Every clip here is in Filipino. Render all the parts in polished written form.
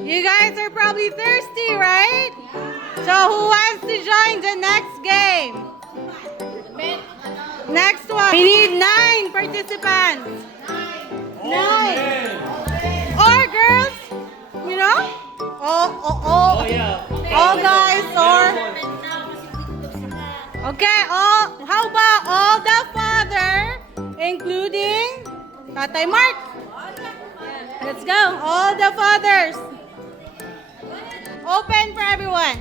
You guys are probably thirsty, right? So who wants to join the next game? Next one. We need 9 participants. 9. Or girls, you know? All guys or... Okay, how about all the father, including Tatay Mark? Let's go. All the fathers. Open for everyone.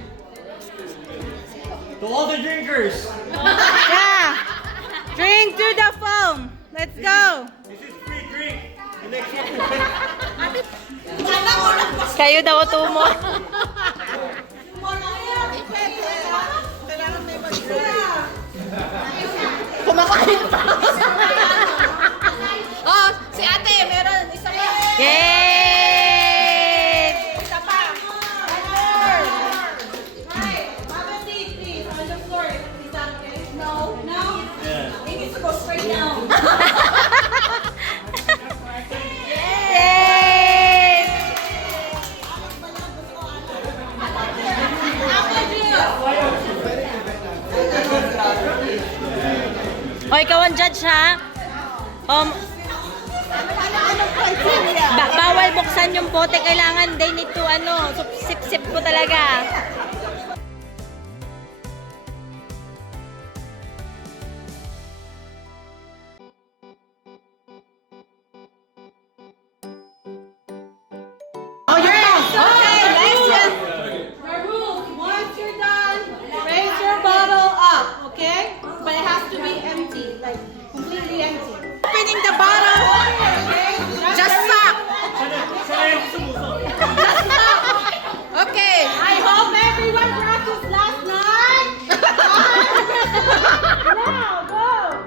To all the drinkers. Yeah. Drink to the foam. Let's go. This is free drink. The next one. Kayo daw tumo. Kumakain pa. Oh, si ate, meron isa pa. Yay! Isa pa. Have a seat, please, on the floor. Is that okay? No. No? Yeah. It needs to go straight down. Yay! O, ikaw ang judge, ha? Bawal buksan yung bote. Kailangan they need to, sip-sip ko talaga. Oh, you're on. Okay, next one. The rules, once you're done, raise your bottle up, okay? But it has to be empty, like completely empty. Opening the bottle. Just suck. Okay. I hope everyone practiced last night. Now, go.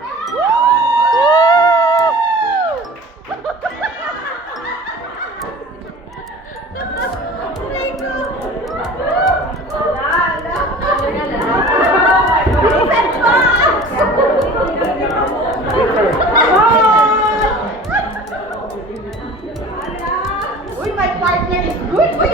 Uy, my partner is good. Uy,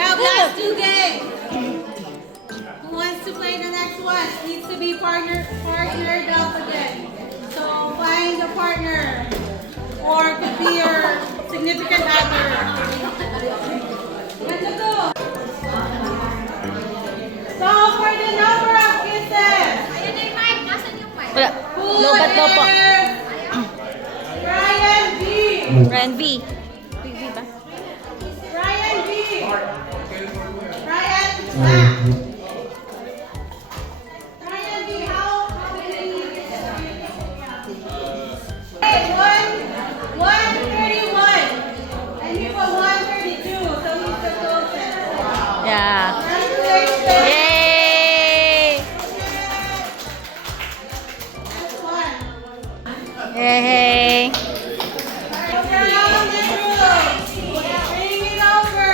Now, last 2 games. Who wants to play the next one? Needs to be partnered up again. So find a partner, or could be your significant other. Let's go. So for the number of kisses, Wala. who Lobat daw po. is Ryan B? Ryan V. Ryan B. Ryan Mac. Ryan B, how many kisses do you think? Okay, 131. And you put 132, so he's the closest. Yeah. Congratulations. Yay! Next one. Yay! Around the room. Bring it over.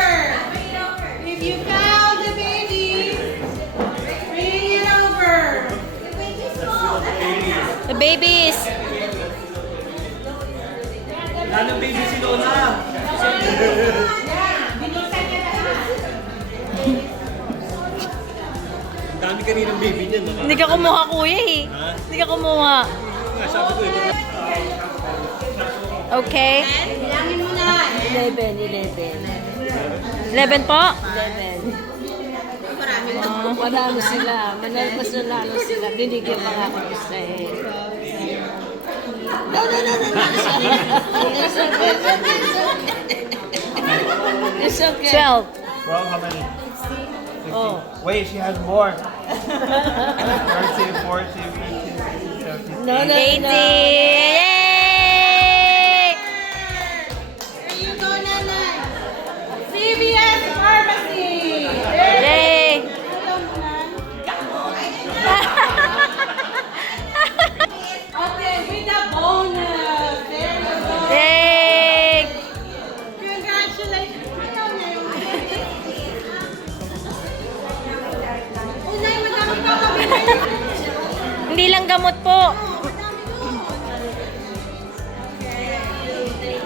If you found the baby, bring it over. The babies. Anong baby si Lola? Ang dami kaninang baby niyan. Hindi ka kumuha, kuya eh. Hindi ka kumuha. Nga, sabi ko eh. Okay. Bilangin mo na. 11 po? 11. Marami na. Manalo sila. Mas nanalo sila. Binigyan pa nga ako isa eh. It's okay. 12. Bro, how many? Oh. Wait, she has more. 13, 14, 15, 16, 17. No, 80! no, no. Yay! There you go, Nanay. CVS Pharmacy. Yay! Okay, with the bonus. There you go. Yay! Congratulations. Ikaw na yung Unay, madami ka kami. Hindi lang gamot po.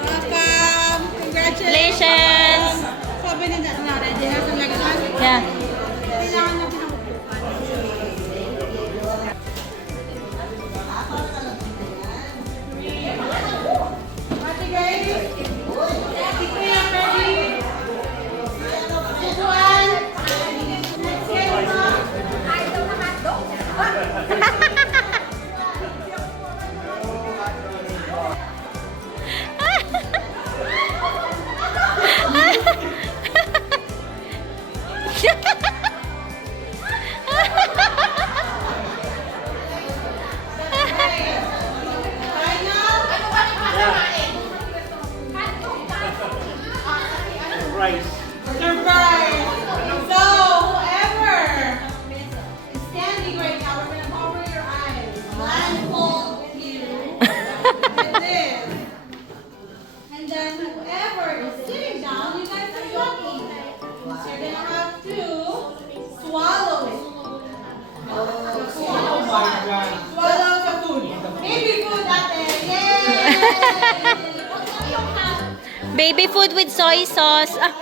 Welcome. Congratulations. Sabi ni Nanay, ready na sa next one? Yeah. Kailangan natin ang Ate guys, ito yung ready. Subuan. Next game mo. Rice. Surprise! So, whoever is standing right now, we're gonna cover your eyes. Blindfold you. With this. And then whoever is sitting down, you guys are lucky. So you're gonna have to swallow it. Swallow the food. Baby food, ate. Yay! Baby food with soy sauce. Ah.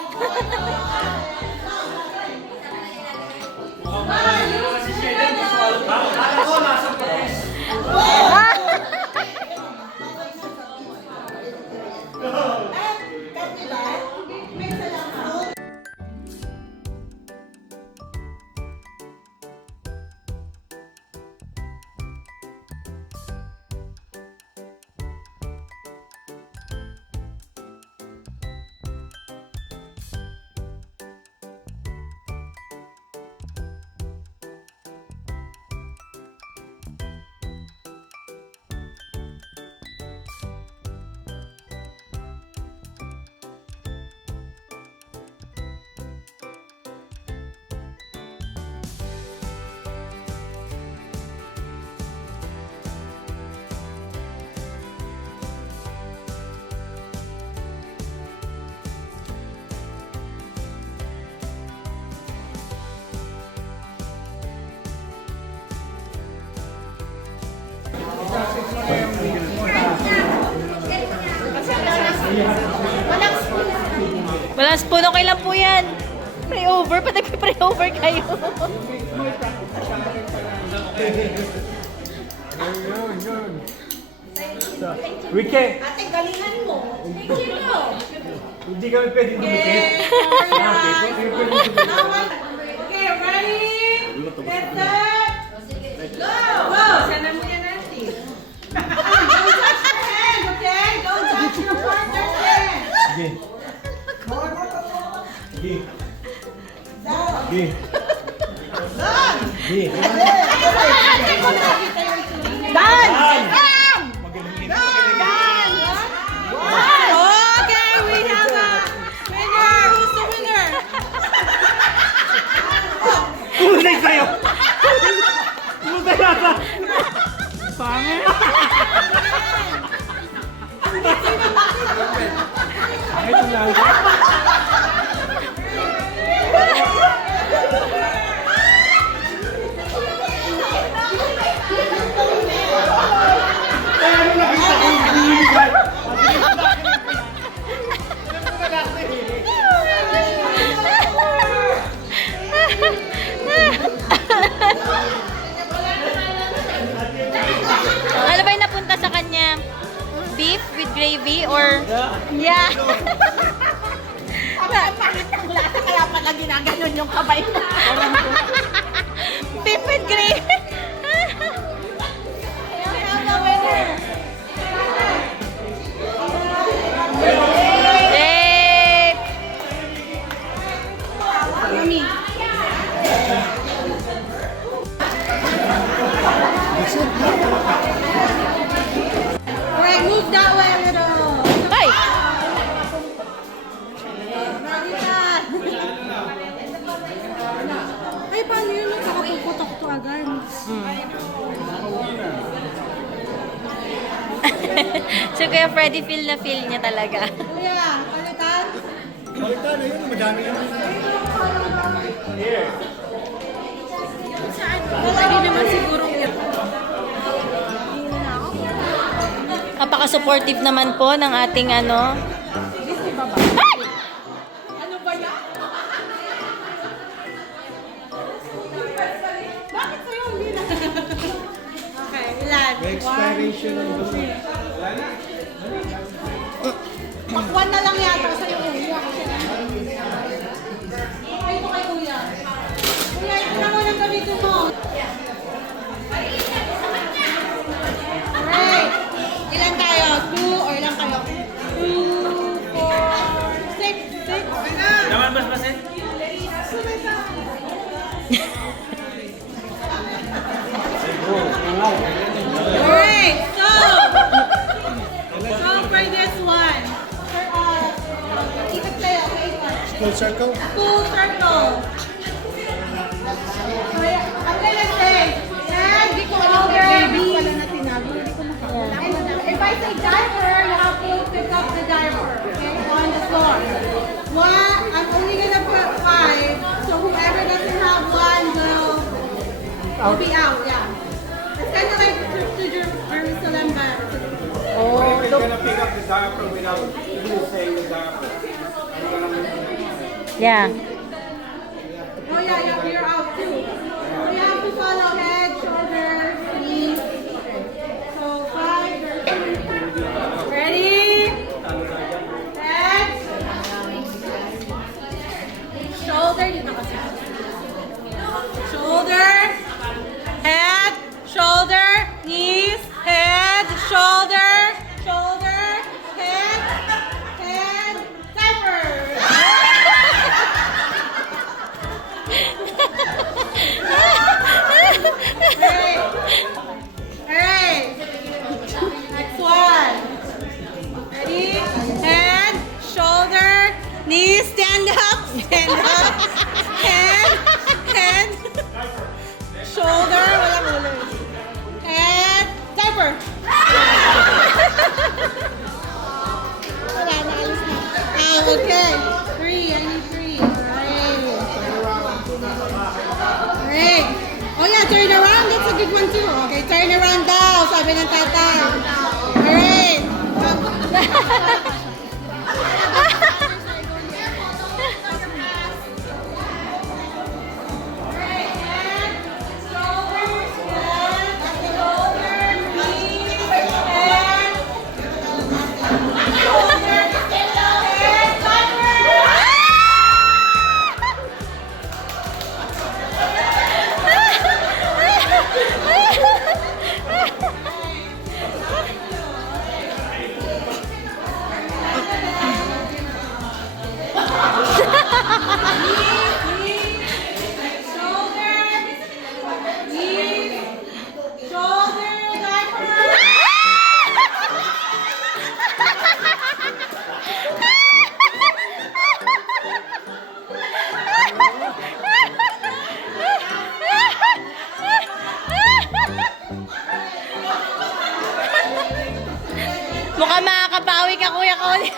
Walang spoon. Okay lang po yan. Pray over. Pati pray over kayo. Rike, Ate, galingan mo. Thank you. hindi kami pwede dumikit. Okay, ready? Get set. Go! Go! Sana mo yan, Auntie. Don't touch your hand, okay? Don't touch your partner's hand. Sige. Sige. Sige. Sige. Done! Magaling. Okay, we have a winner. Who's the winner? Pumusay sa'yo! Pumusay yata! Pangit! Pangit ang lang. Kaya mo nakita ko yung binibigay. beef with gravy or... Yeah. Kaya pala ginaganon yung kamay mo. Beef with gravy. Yay! Yummy. Alright, move that way a little. Ay! Ay, paano yun? Nakapagputok to agad. So Kuya Freddy, feel na feel niya talaga. Kuya, palitan? Balita na yun, madami yun. Lagi naman siguro yun. Napaka-supportive naman po ng ating ano. Ay! Ano ba yan? Bakit sa'yo hindi na? Okay, ilan? May expiration ng gusto. One na lang yata sa'yo, kuya. Ay, ito kay kuya. Kuya, ito na mo lang gamitin mo. Alright. Ilan tayo? 2 or ilan kayo? 2, 4, 6. 6? Naman mas masin? Alright, so for this one, keep it tayo, okay? Full circle? Full circle. So, ang lalagay, and shoulder, and if I say diaper, you have to pick up the diaper, okay, on the floor. One, I'm only gonna put 5, so whoever doesn't have one will be out, yeah. It's kind of like to Jerusalem, but You're gonna pick up the diaper without you saying the diaper. Yeah. oh yeah, you're out too. So you have to follow head, shoulders, knees. Okay. So 5, ready? Head, shoulder, dito kasi. Shoulder, head, shoulder, knees, head, shoulder, shoulder, head, diaper. Alright. Next one. Ready? Head, shoulder, knees, stand up, head, shoulder, walang ulo. Head, diaper. Wala, naalis na. Okay. 3, I need 3. Alright. Oh yeah, turn around. That's a good one too. Okay, turn around daw, sabi ng tatay. Alright. Mukhang makakabawi ka, Kuya Connie.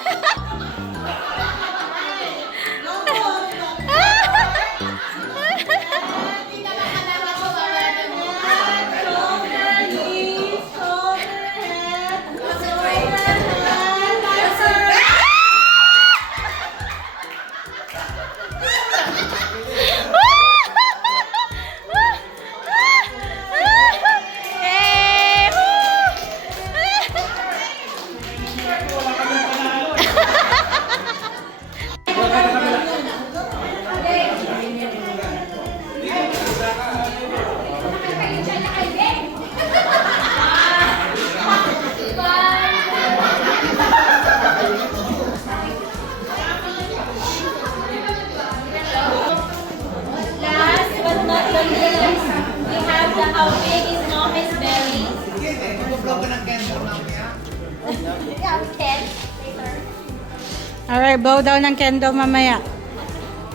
Alright, blow down ng candle mamaya.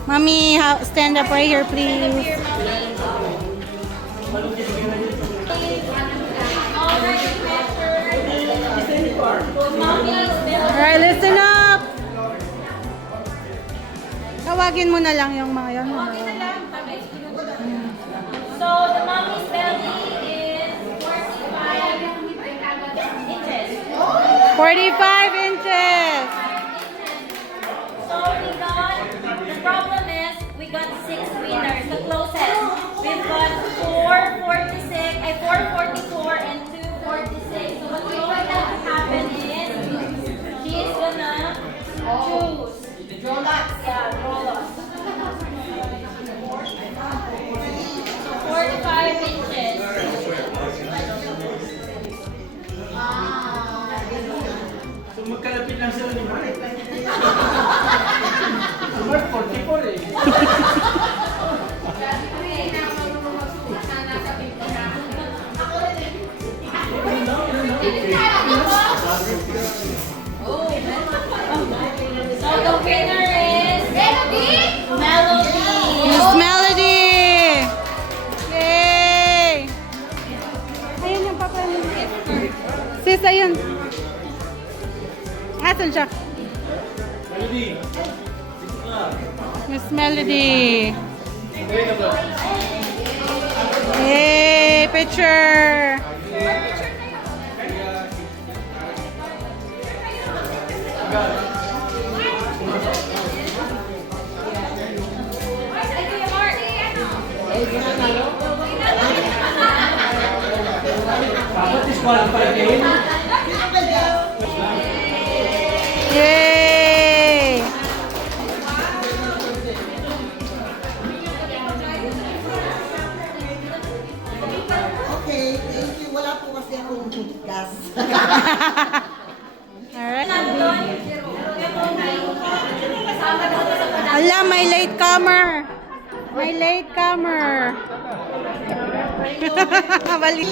Mommy, stand up right here, please. Alright, listen up! Tawagin mo na lang yung mga yun. So, the mommy's belly is 45 inches. 45 inches! So, the problem is, we got 6 winners, the closest. We've got 444 and 246. So, what's going to happen is, she's gonna choose. Draw lots. Yeah, draw lots. So, 45 inches. So magkalapit lang sila ni Mark. Mark, 44 eh. So, the winner is Melody. Miss Melody! Yay! Ayun yung papa. Sis, ayun. Asan siya? Melody. Miss Melody. Yay! Picture! Dapat disqualify din. Yay! Okay, thank you. Wala po kasi akong gas. Alright. Nandun, kasama daw to sa production. Ala, may late comer. May late comer. Bali.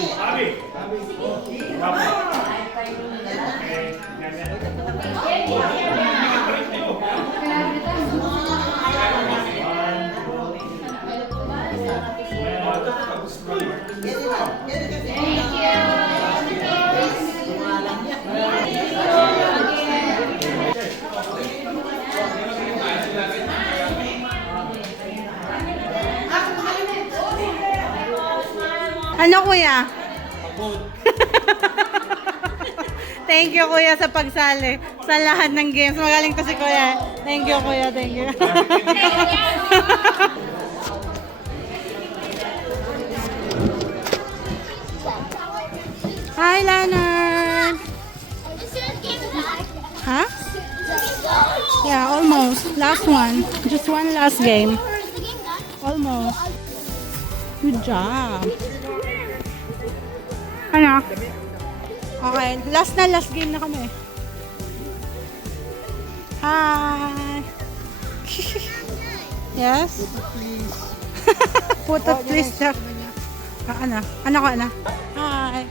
Ano kuya? Thank you kuya sa pagsali sa lahat ng games. Magaling to si kuya. Thank you kuya, thank you. Hi Leonard. Huh? Yeah, almost. Last one. Just one last game. Almost. Good job. Ano? Okay, last game na kami. Hi! Yes? Photo please. Ano? Ano ko, ano? Hi!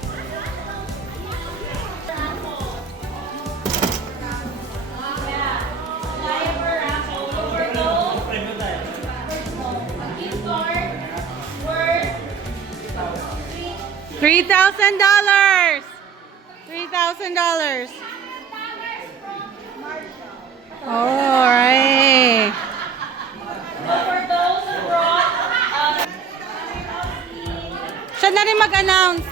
$3,000! $3,000! Alright! For those who brought, Siya na rin mag-announce.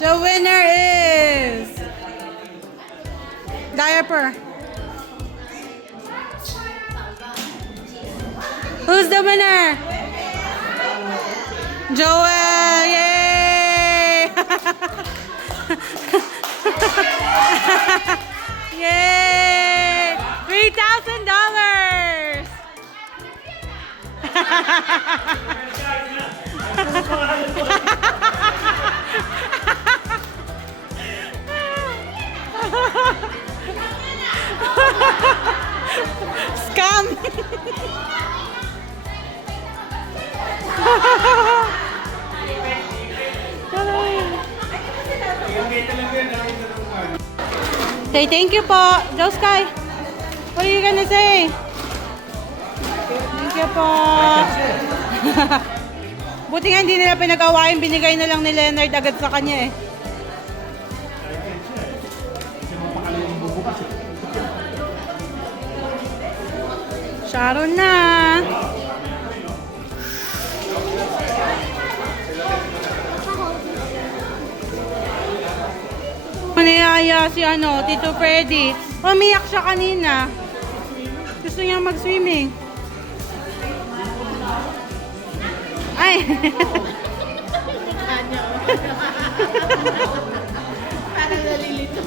The winner is diaper. Who's the winner? Joel! Yay! Yay! $3,000! Scam! Yung gate lang yan, nakita naman. Say thank you po. Joe Sky, what are you gonna say? Thank you po. Buti nga hindi nila pinag-awain, binigay na lang ni Leonard agad sa kanya eh. Sharon na. Manayaya si Tito Freddy. Umiyak siya kanina. Gusto niya mag-swimming. Ay! Parang nalilito.